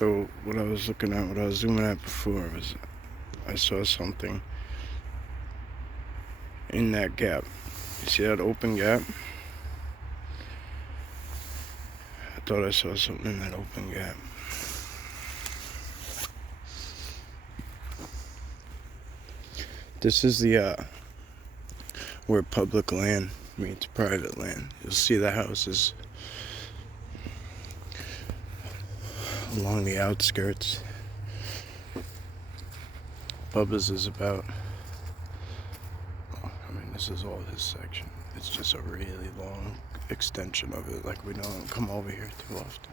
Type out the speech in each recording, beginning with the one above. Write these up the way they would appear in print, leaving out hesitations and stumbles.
So what I was looking at, what I was zooming at before was I saw something in that gap. You see that open gap? I thought I saw something in that open gap. This is the where public land meets private land. You'll see the houses along the outskirts. Bubba's is about, this is all his section. It's just a really long extension of it, like we don't come over here too often.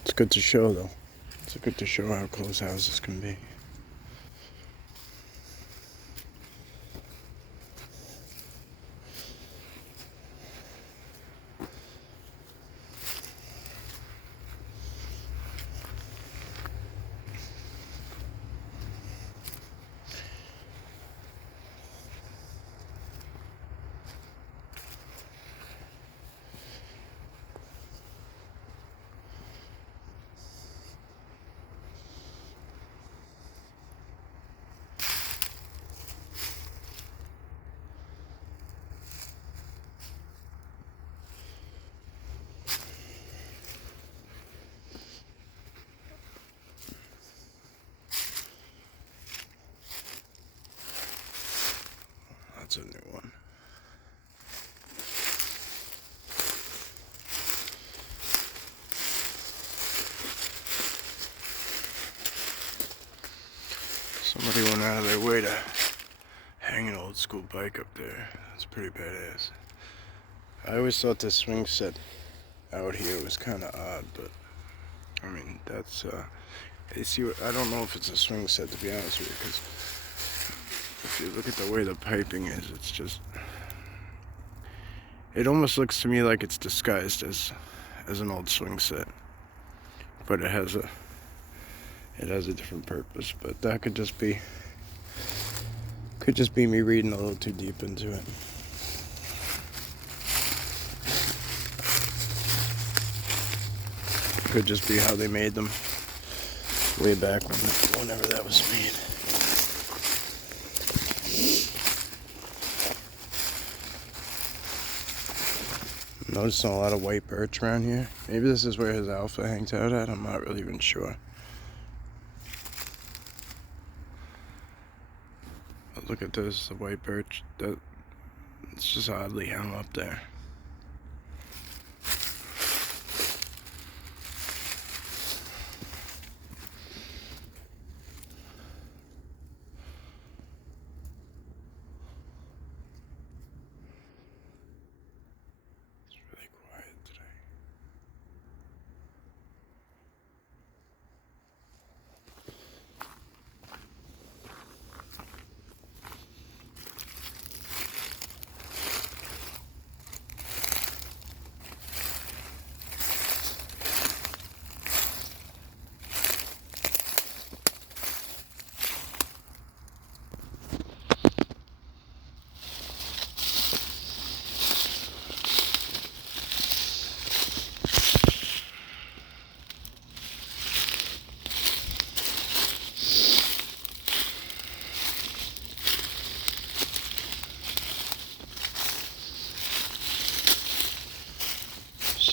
It's good to show though. It's good to show how close houses can be. That's a new one. Somebody went out of their way to hang an old school bike up there. That's pretty badass. I always thought the swing set out here was kind of odd, but I mean, that's you see, I don't know if it's a swing set, to be honest with you, because if you look at the way the piping is, it's just, it almost looks to me like it's disguised as an old swing set, but it has a different purpose. But that could just be me reading a little too deep into it. Could just be how they made them way back whenever that was made. I'm noticing a lot of white birch around here. Maybe this is where his alpha hangs out at. I'm not really even sure. But look at this, the white birch. It's just oddly hung up there.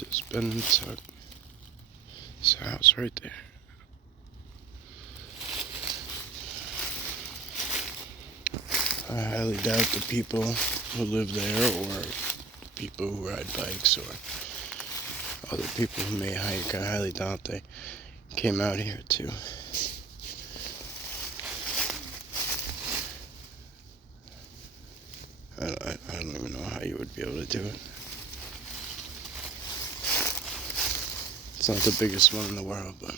It's been inside this house right there. I highly doubt the people who live there, or people who ride bikes, or other people who may hike, I highly doubt they came out here to I don't even know how you would be able to do it. It's not the biggest one in the world, but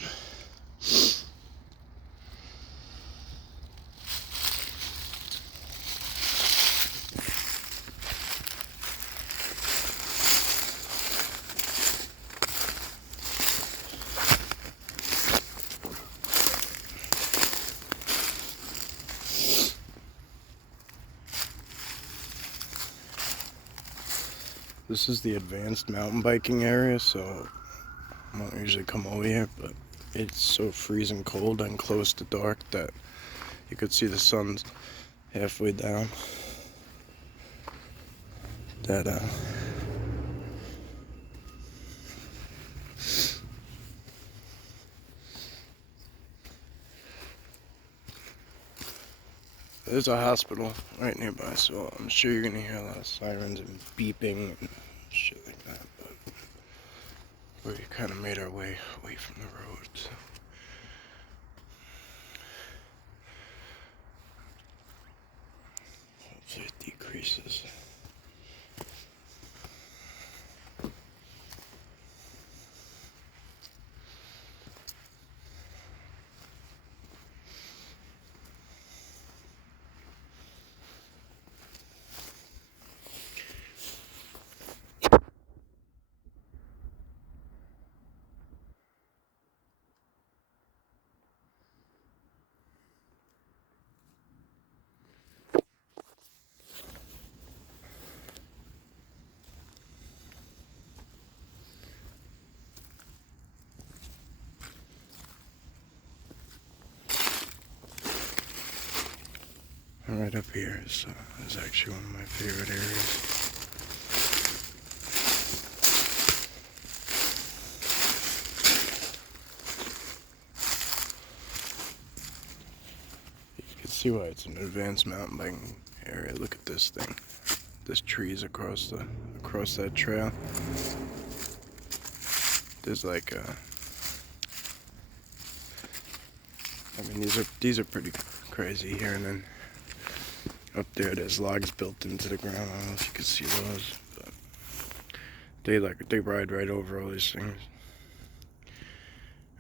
This is the advanced mountain biking area, so I don't usually come over here, but it's so freezing cold and close to dark that you could see the sun's halfway down. There's a hospital right nearby, so I'm sure you're gonna hear a lot of sirens and beeping and shit like that, but we kind of made our way away from the road, so. Hopefully it decreases. Right up here is actually one of my favorite areas. You can see why it's an advanced mountain biking area. Look at this thing. There's trees across that trail. There's like I mean these are pretty crazy here, and then up there's logs built into the ground. I don't know if you can see those, but they ride right over all these things.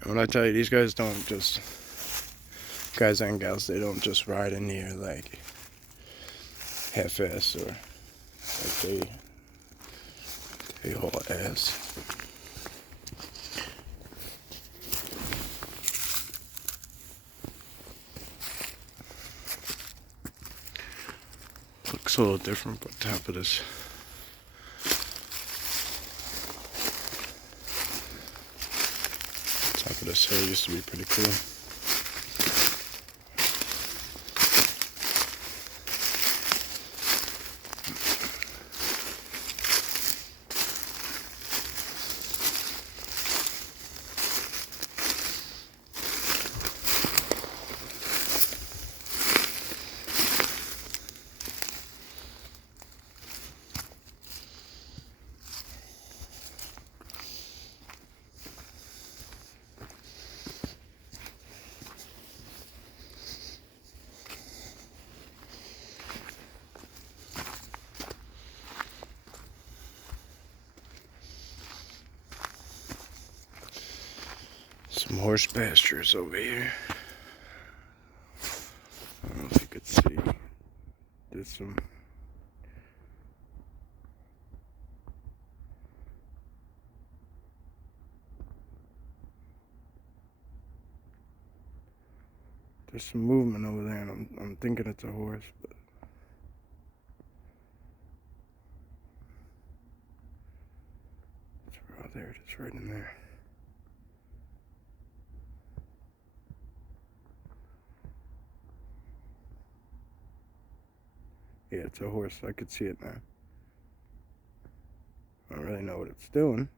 And when I tell you, these guys don't just, guys and gals, they don't just ride in here like half-ass, or like they haul ass. Looks a little different, but top of this hill used to be pretty cool. Some horse pastures over here. I don't know if you could see. There's some movement over there, and I'm thinking it's a horse, but oh, there it is, right in there. Yeah, it's a horse. I could see it now. I don't really know what it's doing.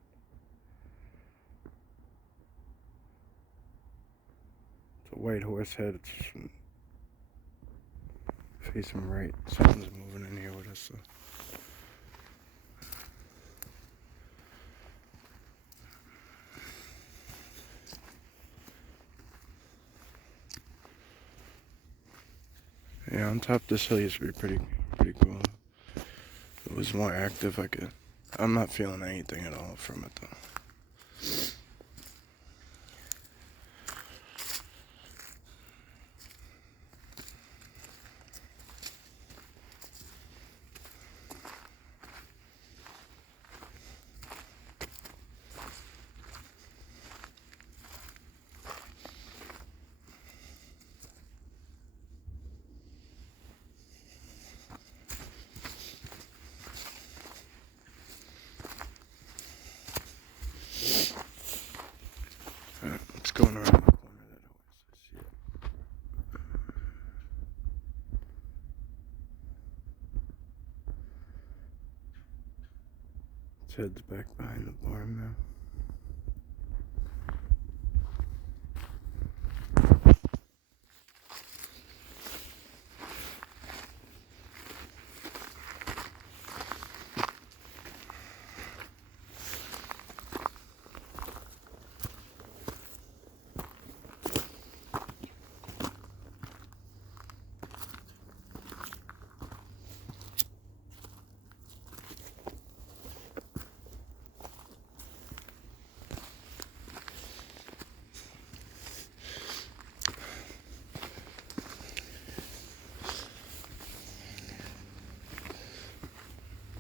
It's a white horse head. It's facing right. Something's moving in here with us. So. Yeah, on top of this hill used to be pretty cool. It was more active. I'm not feeling anything at all from it though. going around the corner of that horse. I see it. Its head's back behind the barn now.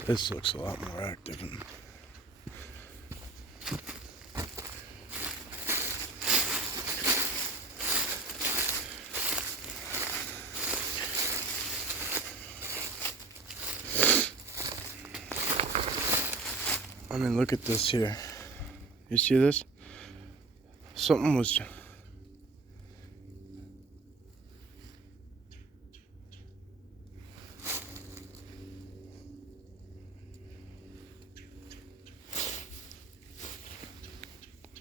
This looks a lot more active. I mean, look at this here. You see this? Something was...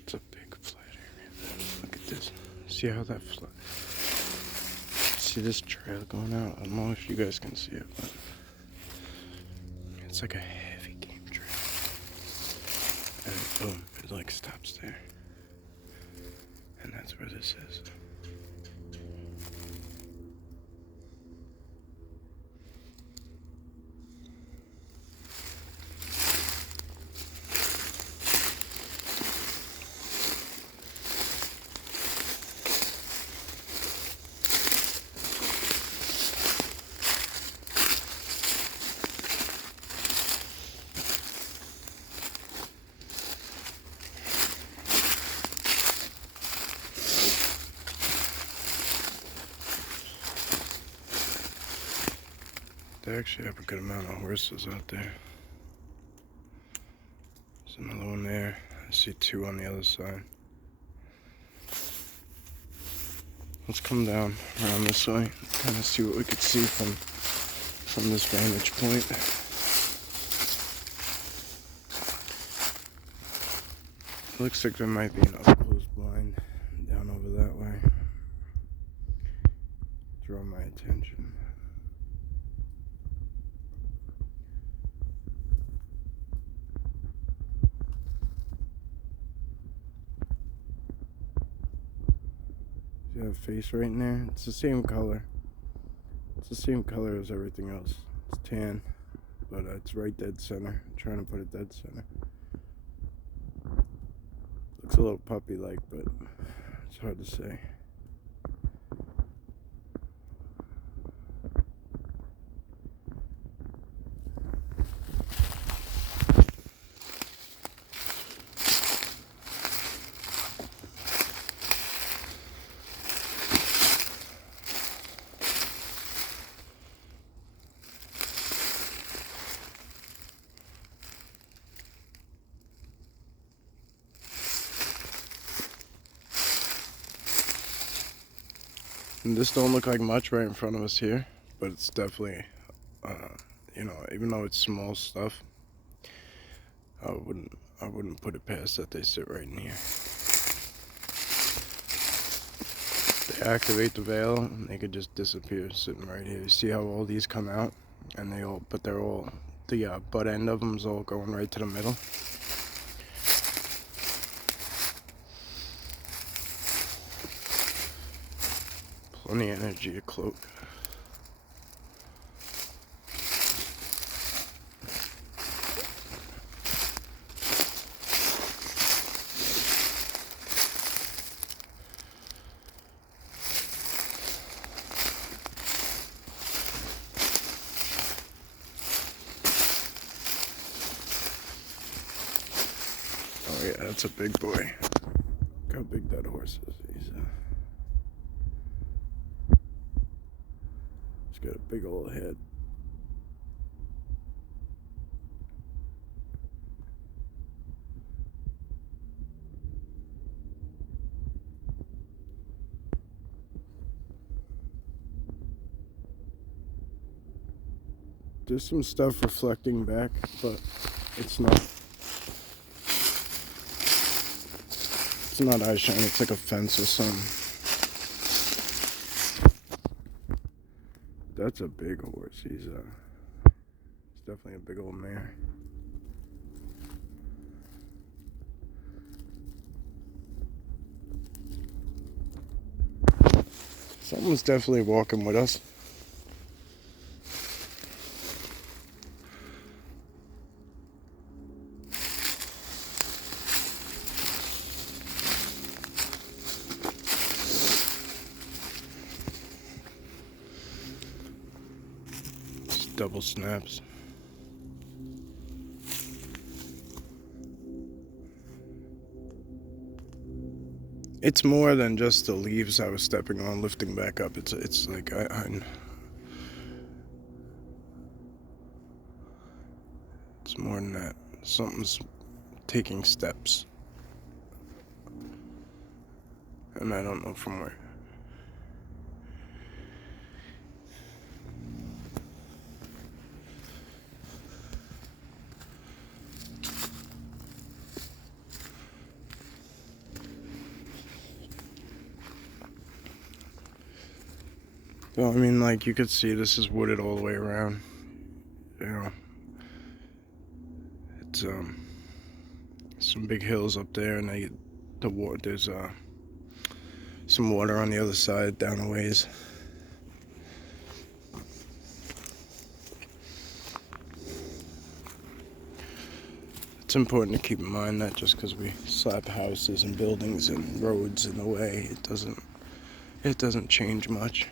It's a big flat area. Look at this. See how that flat... See this trail going out? I don't know if you guys can see it, but... It's like a heavy game trail. And boom, it like stops there. And that's where this is. They actually have a good amount of horses out there. There's another one there. I see two on the other side. Let's come down around this way, kind of see what we could see from this vantage point. It looks like there might be an up-close blind down over that way. Draw my attention. See that face right in there? It's the same color. It's the same color as everything else. It's tan, but it's right dead center. I'm trying to put it dead center. Looks a little puppy-like, but it's hard to say. And this don't look like much right in front of us here, but it's definitely, you know, even though it's small stuff, I wouldn't put it past that they sit right in here. They activate the veil, and they could just disappear sitting right here. You see how all these come out, and they're all, the butt end of them's all going right to the middle. Plenty of energy to cloak. Oh yeah, that's a big boy. Look how big that horse is. He's got a big old head. There's some stuff reflecting back, but it's not eye shine. It's like a fence or something. That's a big horse. He's definitely a big old mare. Someone's definitely walking with us. Just double snaps. It's more than just the leaves I was stepping on, lifting back up. It's like it's more than that. Something's taking steps, and I don't know from where. Well, I mean, like, you could see this is wooded all the way around. You know, it's some big hills up there, and there's some water on the other side down a ways. It's important to keep in mind that just because we slap houses and buildings and roads in the way, it doesn't change much.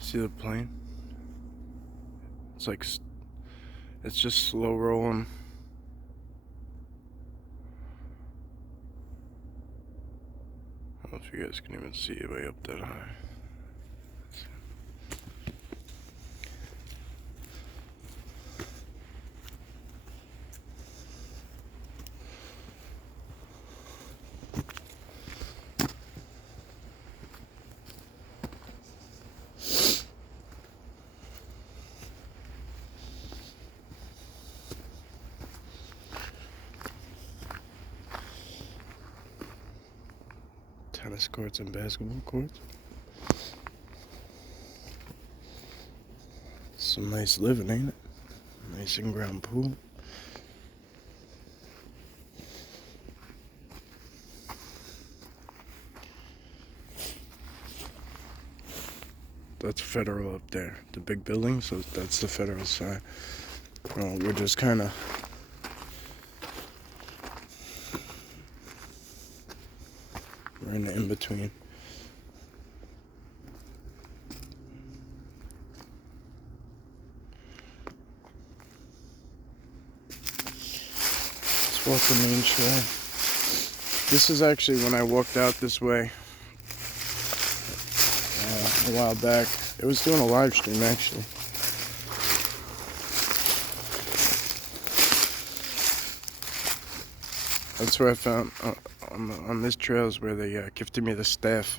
See the plane? It's just slow rolling. I don't know if you guys can even see it way up that high. Tennis courts and basketball courts. Some nice living, ain't it? Nice in-ground pool. That's federal up there. The big building, so that's the federal side. Well, we're just kind of we're in the in-between. Let's walk the main trail. This is actually when I walked out this way a while back. It was doing a live stream, actually. That's where I found, on this trail is where they gifted me the staff.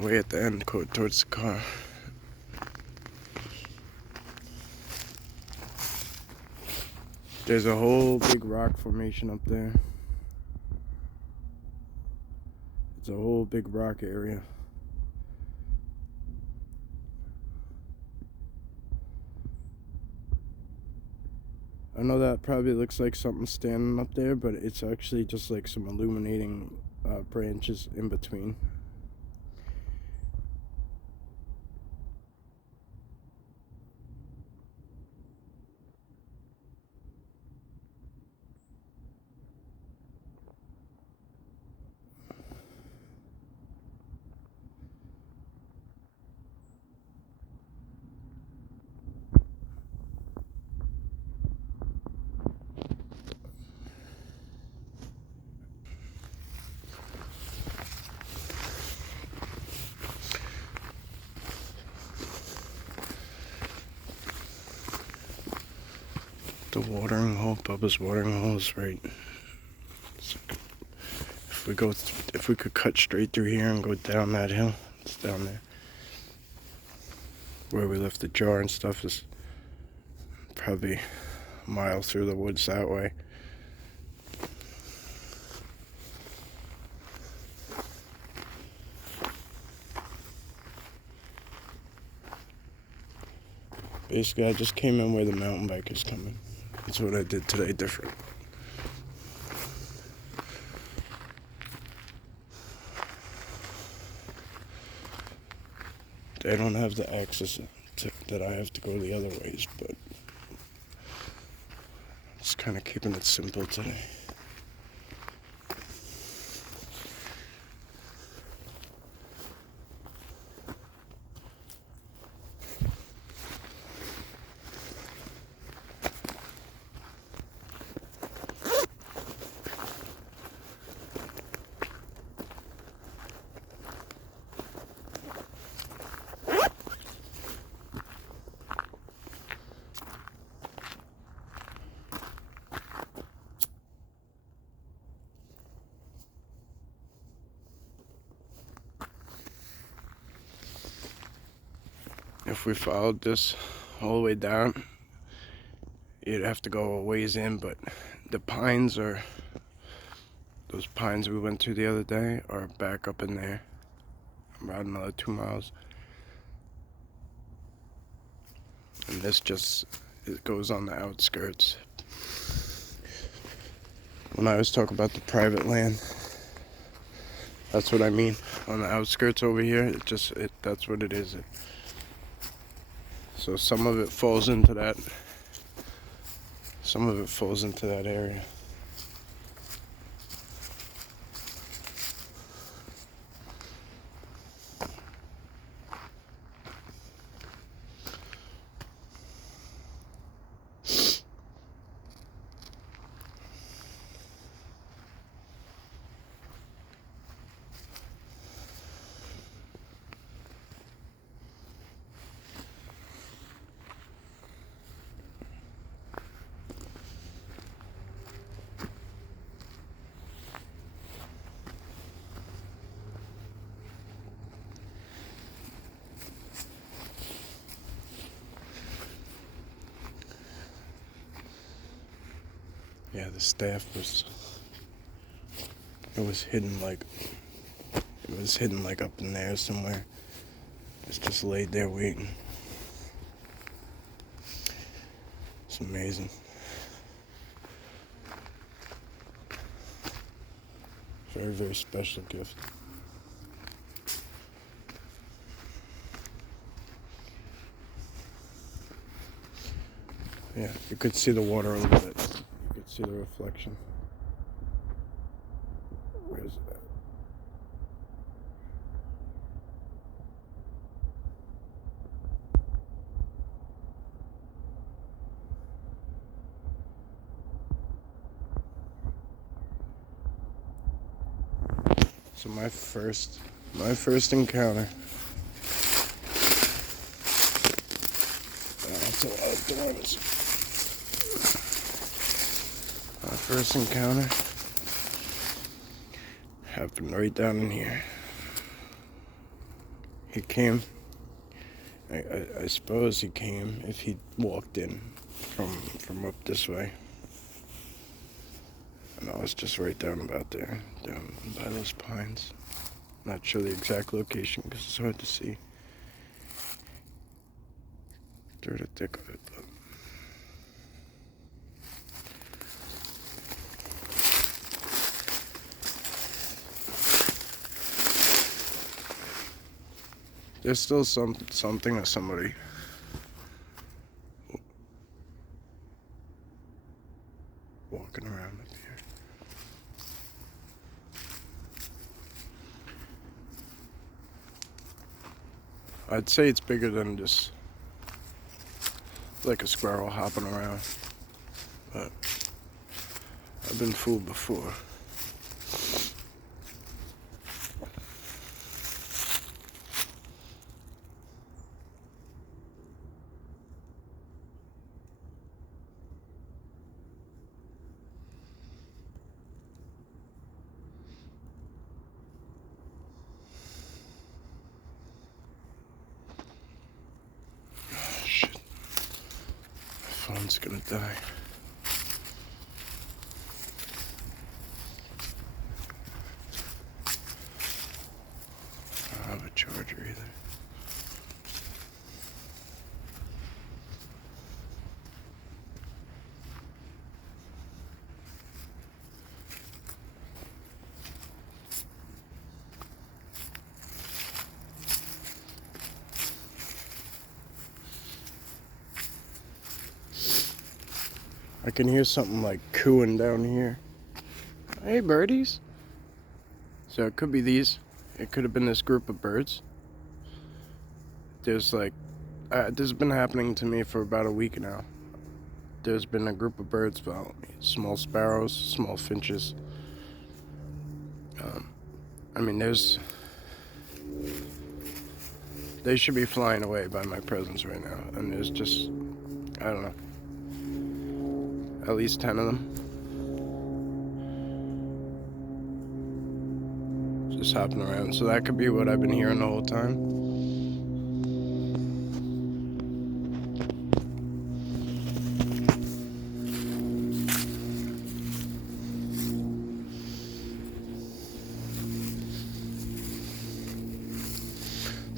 Way at the end, towards the car. There's a whole big rock formation up there. It's a whole big rock area. I know that probably looks like something standing up there, but it's actually just like some illuminating branches in between. The watering hole, Bubba's watering hole is right. If we could cut straight through here and go down that hill, it's down there. Where we left the jar and stuff is probably a mile through the woods that way. Basically, I just came in where the mountain bikers come in. That's what I did today different. They don't have the access that I have to go the other ways, but just kind of keeping it simple today. If we followed this all the way down, you'd have to go a ways in, but the pines those pines we went to the other day are back up in there, about another 2 miles. And this it goes on the outskirts. When I was talking about the private land, that's what I mean. On the outskirts over here, that's what it is. So some of it falls into that. Some of it falls into that area. Yeah, the staff was hidden like up in there somewhere. It's just laid there waiting. It's amazing. Very, very special gift. Yeah, you could see the water a little bit. You could see the reflection. Where's that? So my first encounter. That's a lot of thorns. My first encounter happened right down in here. He came. I suppose he came if he walked in from up this way. And I was just right down about there, down by those pines. Not sure the exact location because it's hard to see through the thick of it. But there's still something or somebody walking around up here. I'd say it's bigger than just like a squirrel hopping around, but I've been fooled before. one's gonna die. I don't have a charger either. I can hear something like cooing down here. Hey, birdies. So it could be these. It could have been this group of birds. There's like, this has been happening to me for about a week now. There's been a group of birds following me. Small sparrows, small finches. I mean, they should be flying away by my presence right now. And there's just, I don't know, at least 10 of them. Just hopping around. So that could be what I've been hearing the whole time.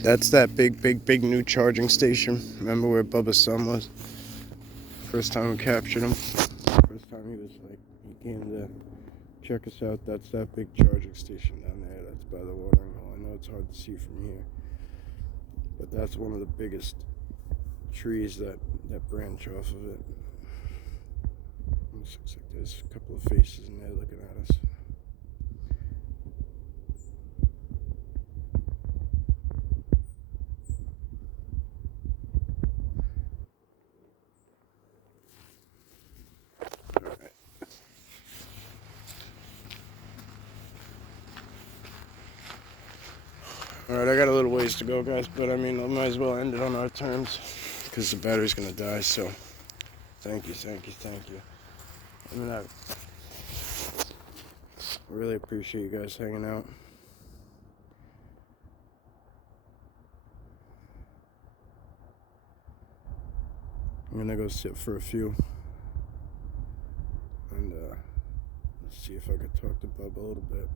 That's that big new charging station. Remember where Bubba's son was? First time we captured him. First time he was like, he came to check us out. That's that big charging station down there. That's by the watering hole. I know it's hard to see from here, but that's one of the biggest trees that branch off of it. Almost looks like there's a couple of faces in there looking at us. Alright, I got a little ways to go, guys, but I mean, I might as well end it on our terms because the battery's gonna die, so thank you. I mean, I really appreciate you guys hanging out. I'm gonna go sit for a few and let's see if I could talk to Bubba a little bit.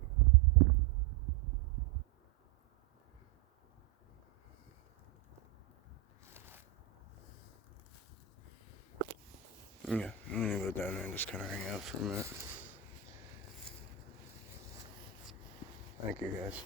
Yeah, I'm gonna go down there and just kind of hang out for a minute. Thank you, guys.